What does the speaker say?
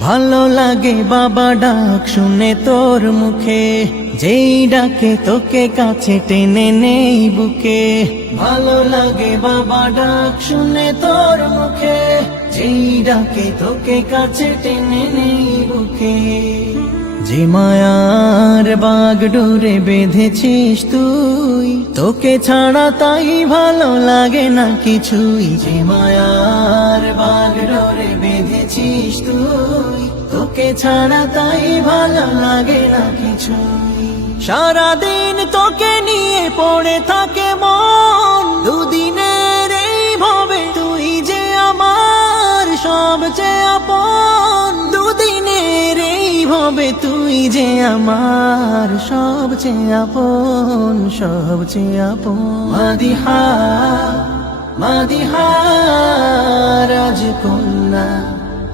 ভালো লাগে বাবা ডাক শুনে তোর মুখে। যেই ডাকে তোকে কাছে টেনে নেই বুকে। ভালো লাগে বাবা ডাক শুনে তোর মুখে। যেই ডাকে তোকে কাছে টেনে নেই বুকে। যে মায়ার বাগ ডোরে বেঁধেছিস তুই, তোকে ছাড়া তাই ভালো লাগে না কিছুই। যে মায়ার বাগ ডোরে বেঁধেছিস তুই? তোকে ছাড়া তাই ভালো লাগে না কিছুই। সারাদিন তোকে নিয়ে পড়ে থাকে মন। দুদিনের এই ভাবে তুই যে আমার সবচেয়ে আপন। দুদিনের এই ভাবে তুই যে আমার সবচেয়ে আপন সবচেয়ে আপন। মাদিহা মাদিহা রাজকন্যা